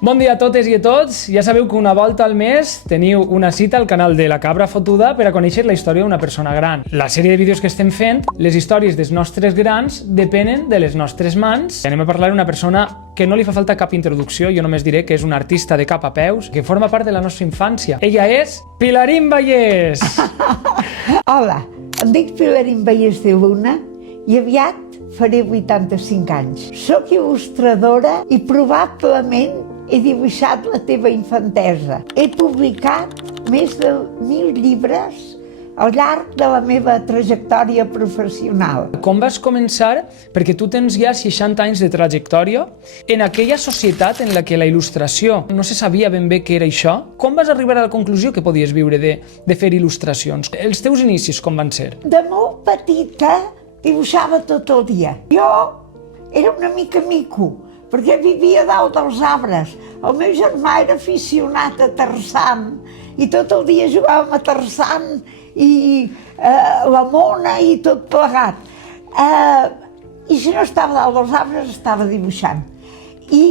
Bon dia a totes i a tots. Ja sabeu que una volta al mes teniu una cita al canal de La Cabra Fotuda per a conèixer la història d'una persona gran. La sèrie de vídeos que estem fent, les històries dels nostres grans depenen de les nostres mans. Anem a parlar d'una persona que no li fa falta cap introducció, jo només diré que és una artista de cap a peus, que forma part de la nostra infància. Ella és Pilarín Vallès! Hola, em dic Pilarín Vallès de Luna i aviat faré 85 anys. Soc il·lustradora i probablement he dibuixat la teva infantesa. He publicat més de 1.000 llibres al llarg de la meva trajectòria professional. Com vas començar? Perquè tu tens ja 60 anys de trajectòria en aquella societat en la que la il·lustració no se sabia ben bé què era això. Com vas arribar a la conclusió que podies viure de fer il·lustracions? Els teus inicis com van ser? De molt petita dibuixava tot el dia. Jo era una mica mico, perquè vivia dalt dels arbres. El meu germà era aficionat a Tarzan i tot el dia jugàvem a Tarzan i la mona i tot plegat. I si no estava dalt dels arbres, estava dibuixant. I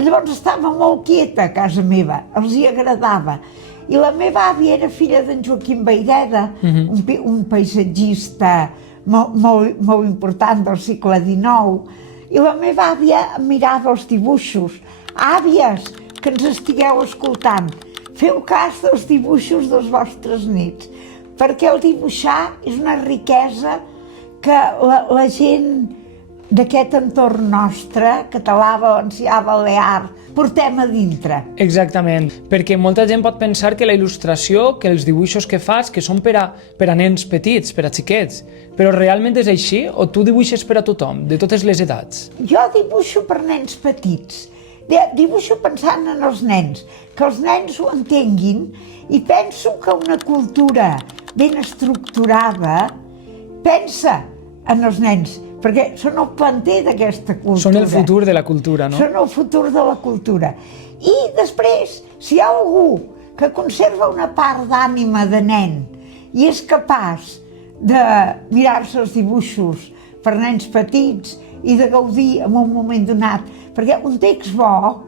llavors estava molt quieta a casa meva, els hi agradava. I la meva àvia era filla d'en Joaquim Vayreda, un paisatgista molt important del segle XIX, i la meva àvia em mirava els dibuixos. Àvies, que ens estigueu escoltant, feu cas dels dibuixos dels vostres nets, perquè el dibuixar és una riquesa que la gent d'aquest entorn nostre, català, valencià, balear, portem a dintre. Exactament, perquè molta gent pot pensar que la il·lustració, que els dibuixos que fas, que són per a nens petits, per a xiquets, però realment és així o tu dibuixes per a tothom, de totes les edats? Jo dibuixo per nens petits, dibuixo pensant en els nens, que els nens ho entenguin, i penso que una cultura ben estructurada pensa en els nens, perquè són el planter d'aquesta cultura. Són el futur de la cultura, no? Són el futur de la cultura. I després, si hi ha algú que conserva una part d'ànima de nen i és capaç de mirar-se els dibuixos per nens petits i de gaudir en un moment donat, perquè un text bo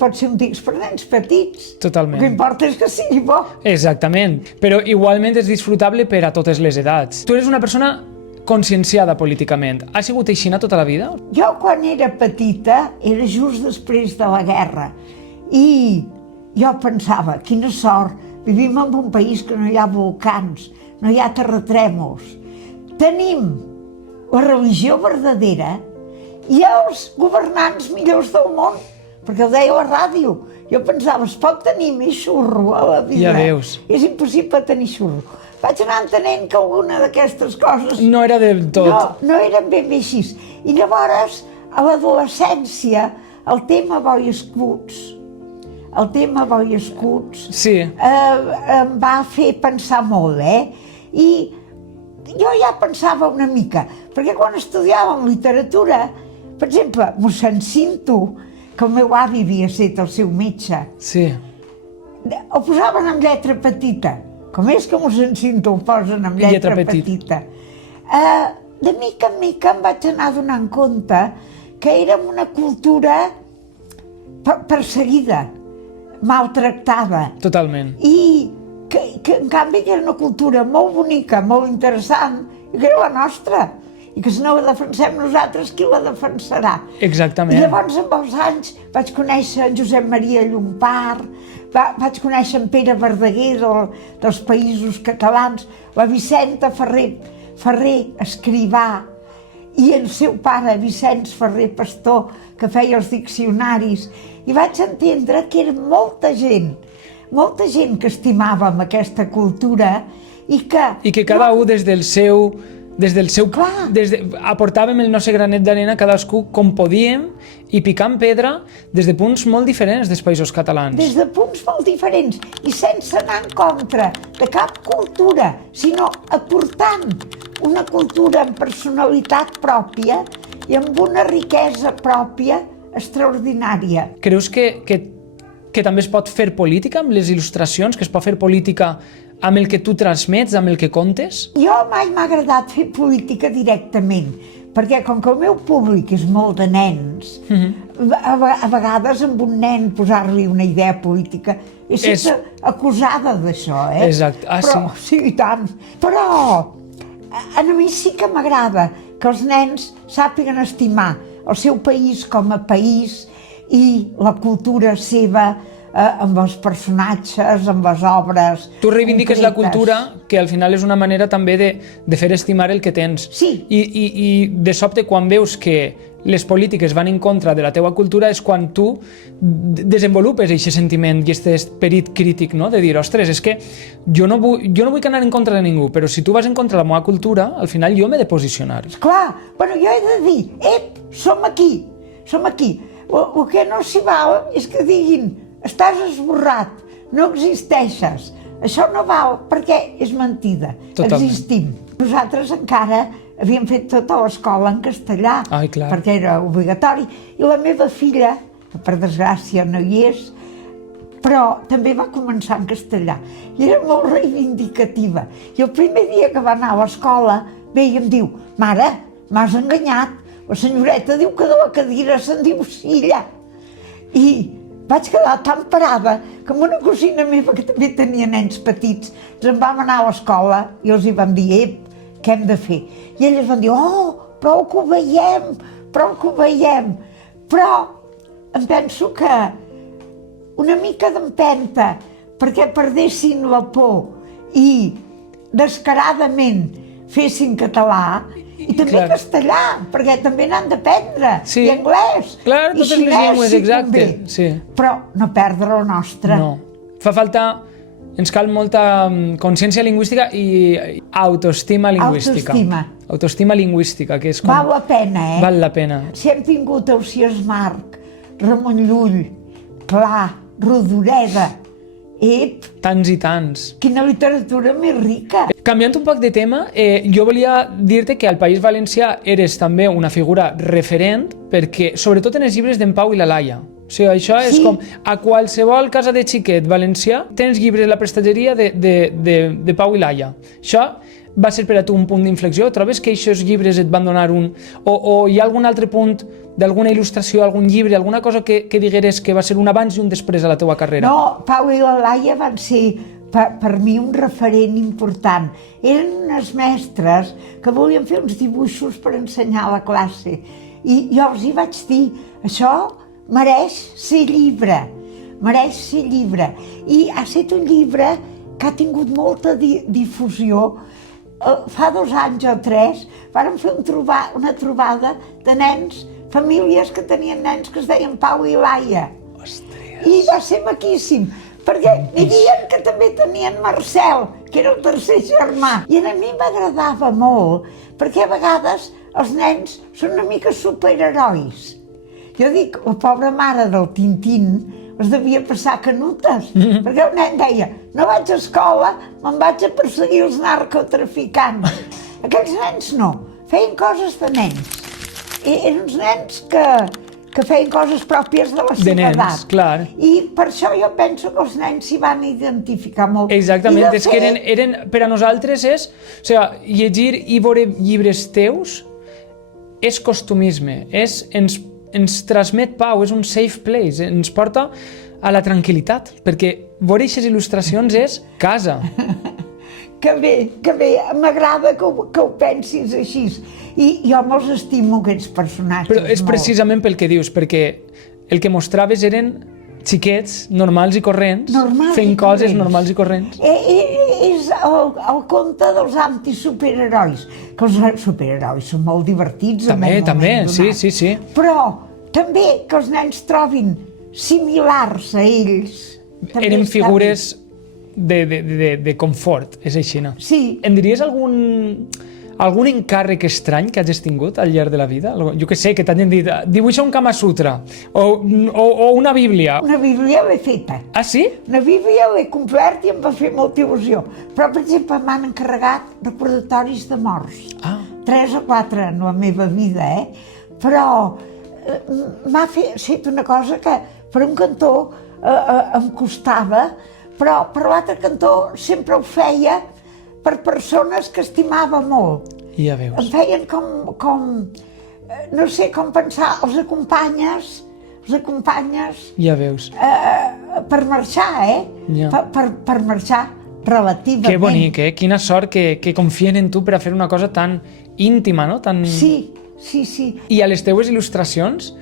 pot ser un text per nens petits. Totalment. El que importa és que sigui bo. Exactament, però igualment és disfrutable per a totes les edats. Tu eres una persona conscienciada políticament. Ha sigut així tota la vida? Jo, quan era petita, era just després de la guerra. I jo pensava, quina sort, vivim en un país que no hi ha volcans, no hi ha terratrèmols. Tenim la religió verdadera i els governants millors del món, perquè ho deia la ràdio. Jo pensava, es pot tenir més xurro a la vida. Ja veus. És impossible tenir xurro. Vaig anar entenent que alguna d'aquestes coses no era del tot. No eren ben bé així. I llavors, a l'adolescència, el tema Boy Scouts, sí. Em va fer pensar molt, I jo ja pensava una mica, perquè quan estudiàvem literatura, per exemple, mossèn Cinto, que el meu avi havia estat el seu metge, sí. Ho posaven en lletra petita. Com és que mossèn Cinto ho posen en lletra petita. De mica en mica em vaig anar donant compte que érem una cultura perseguida, maltractada. Totalment. I que en canvi era una cultura molt bonica, molt interessant, i que era la nostra. I que si no la defensem nosaltres, qui la defensarà? Exactament. I llavors, amb els anys, vaig conèixer en Josep Maria Llompart, vaig conèixer en Pere Verdaguer dels Països Catalans, la Vicenta Ferrer Escrivà, i el seu pare, Vicenç Ferrer Pastor, que feia els diccionaris. I vaig entendre que era molta gent que estimàvem aquesta cultura i que cada un des del seu aportàvem el nostre granet d'arena cadascú com podíem i picant pedra des de punts molt diferents dels països catalans. Des de punts molt diferents i sense anar en contra de cap cultura, sinó aportant una cultura amb personalitat pròpia i amb una riquesa pròpia extraordinària. Creus que també es pot fer política amb les il·lustracions, que es pot fer política amb el que tu transmets, amb el que contes? Jo mai m'ha agradat fer política directament, perquè com que el meu públic és molt de nens, a vegades amb un nen posar-li una idea política és acusada d'això, Exacte, però, sí. Sí, i tant. Però a mi sí que m'agrada que els nens sàpiguen estimar el seu país com a país i la cultura seva, amb els personatges, amb les obres. Tu reivindiques la cultura, que al final és una manera també de fer estimar el que tens. Sí. I de sobte, quan veus que les polítiques van en contra de la teua cultura, és quan tu desenvolupes aquest sentiment i aquest esperit crític, no? De dir, ostres, és que jo no vull anar en contra de ningú, però si tu vas en contra de la meva cultura, al final jo m'he de posicionar. Clar, bueno, jo he de dir, som aquí. El que no s'hi val és que diguin, estàs esborrat, no existeixes. Això no val perquè és mentida. Totalment. Existim. Nosaltres encara havíem fet tota l'escola en castellà, perquè era obligatori, i la meva filla, que per desgràcia no hi és, però també va començar en castellà, i era molt reivindicativa. I el primer dia que va anar a l'escola, ve i em diu, mare, m'has enganyat, la senyoreta diu que de la cadira se'n diu silla. I vaig quedar tan parada que amb una cosina meva, que també tenia nens petits, ens en vam anar a l'escola i els hi vam dir, què hem de fer? I elles van dir, prou que ho veiem. Però em penso que una mica d'empenta perquè perdessin la por i descaradament fessin català, i també castellà, perquè també n'han d'aprendre, i anglès, i xinès, si convé. Però no perdre la nostra. No. Fa falta, ens cal molta consciència lingüística i autoestima lingüística. Autoestima lingüística, que és com... Val la pena, Val la pena. Si hem tingut Ausiàs March, Ramon Llull, Pla, Rodoreda, tants i tants. Quina literatura més rica. Canviant un poc de tema, jo volia dir-te que al País Valencià eres també una figura referent, perquè sobretot en els llibres d'en Pau i la Laia. O sigui, això és com a qualsevol casa de xiquet valencià tens llibres a la prestatgeria de Pau i Laia. Això va ser per a tu un punt d'inflexió? Trobes que aquests llibres et van donar un... O hi ha algun altre punt d'alguna il·lustració, algun llibre, alguna cosa que digueres que va ser un abans i un després a la teua carrera? No, Pau i la Laia van ser per mi un referent important. Eren unes mestres que volien fer uns dibuixos per ensenyar a la classe. I jo els hi vaig dir, això mereix ser llibre. I ha estat un llibre que ha tingut molta difusió. Fa 2 anys o 3 vàrem fer una trobada de nens, famílies que tenien nens que es deien Pau i Laia. I va ser maquíssim, perquè hi havia que també tenien Marcel, que era el tercer germà. I a mi m'agradava molt, perquè a vegades els nens són una mica superherois. Jo dic, la pobra mare del Tintín es devia passar canutes, perquè el nen deia, no vaig a escola, me'n vaig a perseguir els narcotraficants. Aquells nens no, feien coses de nens. Eren uns nens que feien coses pròpies de la seva edat. Clar. I per això jo penso que els nens s'hi van identificar molt. Exactament, és que eren per a nosaltres és... O sigui, llegir i veure llibres teus és costumisme, ens transmet pau, és un safe place, ens porta a la tranquil·litat, perquè veure aquestes il·lustracions és casa. Que bé, m'agrada que ho pensis així. I jo me'ls estimo, aquests personatges. Però és precisament pel que dius, perquè el que mostraves eren xiquets normals i corrents, fent coses normals i corrents. És el conte dels antisuperherois, que els superherois són molt divertits. També, sí. Però també que els nens trobin similars a ells. Eren figures de confort, és així, no? Sí. Em diries algun encàrrec estrany que hagis tingut al llarg de la vida? Jo que sé, que t'hagin dit, dibuixa un Kama Sutra, o una Bíblia. Una Bíblia l'he feta. Ah, sí? Una Bíblia l'he complert i em va fer molta il·lusió. Però, per exemple, m'han encarregat recordatoris de morts. 3 o 4 en la meva vida, Però m'ha fet una cosa que, per un cantó, em costava, però per l'altre cantó sempre ho feia per persones que estimava molt. Ja veus. Em feien no sé com pensar, els acompanyes Ja veus. per marxar, Ja. per marxar relativament. Que bonic, Quina sort que confien en tu per a fer una cosa tan íntima, no? Tan... Sí. I a les teues il·lustracions,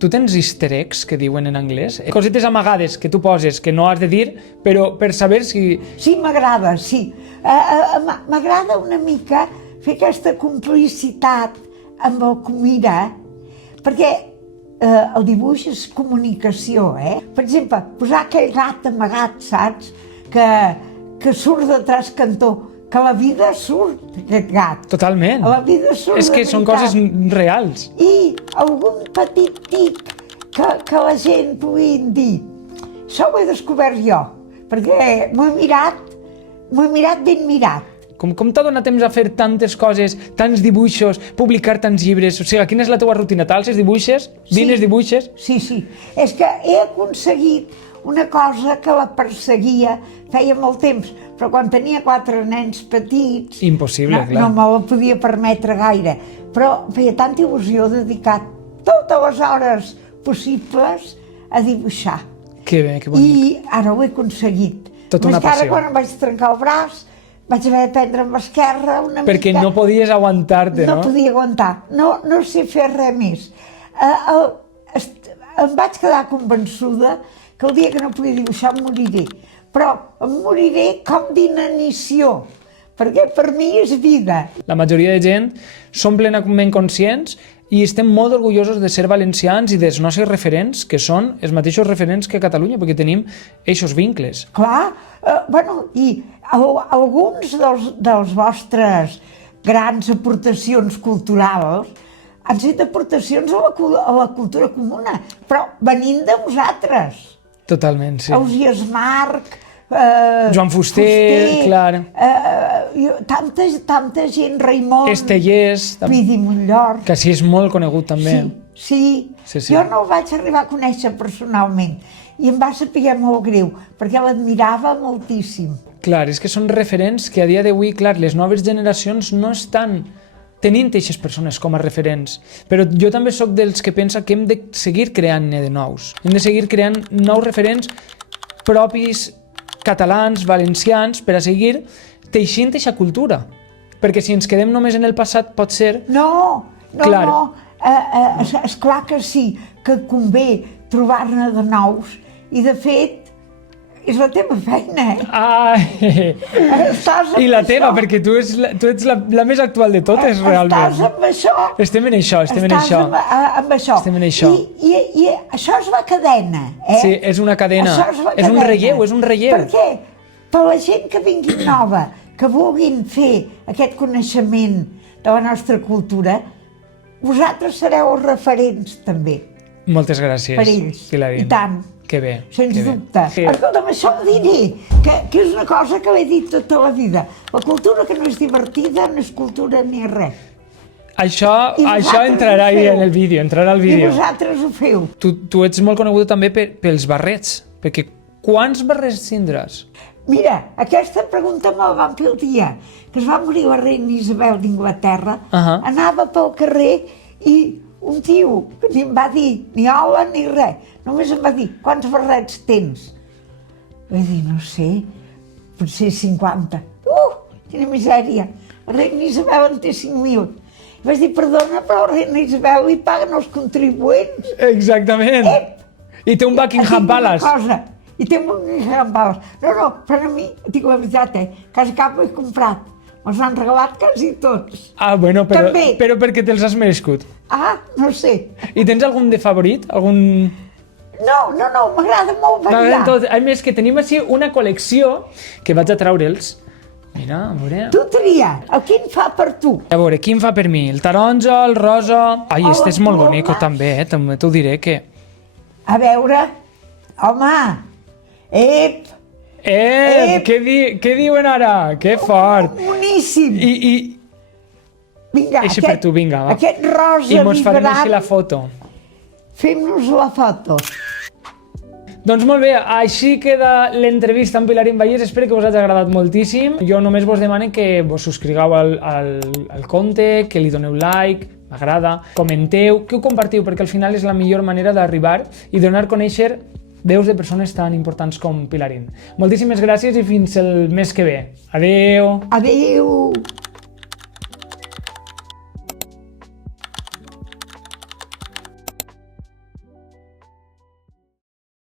tu tens easter eggs, que diuen en anglès? Cosetes amagades que tu poses, que no has de dir, però per saber si... Sí, m'agrada, sí. M'agrada una mica fer aquesta complicitat amb el Comira, perquè el dibuix és comunicació, Per exemple, posar aquell gat amagat, saps? Que surt de trascantó, que a la vida surt aquest gat. Totalment. A la vida surt És que són coses reals. I algun petit tic que la gent pugui dir, això ho he descobert jo, perquè m'ho he mirat ben mirat. Com t'ha donat temps a fer tantes coses, tants dibuixos, publicar tants llibres? O sigui, quina és la teua rutina? T'alces, dibuixes? Vines, dibuixes? Sí. És que he aconseguit una cosa que la perseguia feia molt temps, però quan tenia 4 nens petits... Impossible, clar. No me la podia permetre gaire, però feia tanta il·lusió dedicar totes les hores possibles a dibuixar. Que bé, que bonic. I ara ho he aconseguit. Tota una passió. Ara quan em vaig trencar el braç, vaig haver de prendre amb l'esquerra una mica... Perquè no podies aguantar-te, no? No podia aguantar. No sé fer res més. Em vaig quedar convençuda que el dia que no podia dibuixar em moriré. Però em moriré com d'inanició, perquè per mi és vida. La majoria de gent són plenament conscients i estem molt orgullosos de ser valencians i dels nostres referents, que són els mateixos referents que a Catalunya, perquè tenim eixos vincles. Clar, i alguns dels vostres grans aportacions culturals han sigut aportacions a la cultura comuna, però venint de vosaltres. Totalment, sí. Ausiàs Marc, Joan Fuster, clar. Tanta gent, Raimon, Estellers, Pidi Montllor. que sí és molt conegut també. Sí. Jo no el vaig arribar a conèixer personalment i em va saber molt greu, perquè l'admirava moltíssim. Clar, és que són referents que a dia d'avui, clar, les noves generacions no estan tenint aquestes persones com a referents. Però jo també sóc dels que pensa que hem de seguir creant-ne de nous. Hem de seguir creant nous referents propis, catalans, valencians, per a seguir teixint aquesta cultura. Perquè si ens quedem només en el passat pot ser... No. És clar que sí, que convé trobar-ne de nous. I de fet, és la teva feina, Ai! I la teva, perquè tu ets la més actual de totes, realment. Estàs amb això. Estem en això. Estàs amb això. Estem en això. I això és la cadena, Sí, és una cadena. És un relleu, Perquè per la gent que vingui nova, que vulguin fer aquest coneixement de la nostra cultura, vosaltres sereu els referents, també. Moltes gràcies, Per ells. Pilarín. I tant. Que bé. Sens dubte. Escolta'm, això ho diré, que és una cosa que l'he dit tota la vida. La cultura que no és divertida no és cultura ni res. Això entrarà ahí en el vídeo, entrarà al vídeo. I vosaltres ho feu. Tu ets molt coneguda també pels barrets, perquè quants barrets tindràs? Mira, aquesta pregunta me'l van fer el dia que es va morir la reina Isabel d'Inglaterra. Anava pel carrer i un tio que ni em va dir ni hola ni res, només em va dir, quants barrets tens? Vaig dir, no sé, potser 50. Quina misèria, la reina Isabel en té 5.000. Vaig dir, perdona, però la reina Isabel li paguen els contribuents. Exactament. I té un Buckingham Palace. I té un Buckingham Palace. No, però a mi, dic la veritat, quasi cap ho he comprat. Me'ls han regalat quasi tots. Bueno, però perquè te'ls has merescut. No sé. I tens algun de favorit? No, m'agrada molt variar. A més, que tenim així una col·lecció que vaig a traure'ls. Mira, a veure... Tu tria, quin fa per tu? A veure, quin fa per mi? El taronja, el rosa... Ai, este és molt bonic també, també t'ho diré que... A veure, home, què diuen ara? Que fort! Boníssim! Vinga, eixe per tu, vinga, va. Aquest rosa i mos farem així la foto. Fem-nos la foto. Doncs molt bé, així queda l'entrevista amb Pilarín Vallès, espero que us hagi agradat moltíssim. Jo només vos demano que vos subscrigueu al compte, que li doneu like, m'agrada, comenteu, que ho compartiu, perquè al final és la millor manera d'arribar i donar a conèixer veus de persones tan importants com Pilarín. Moltíssimes gràcies i fins el mes que ve. Adeu! Adéu!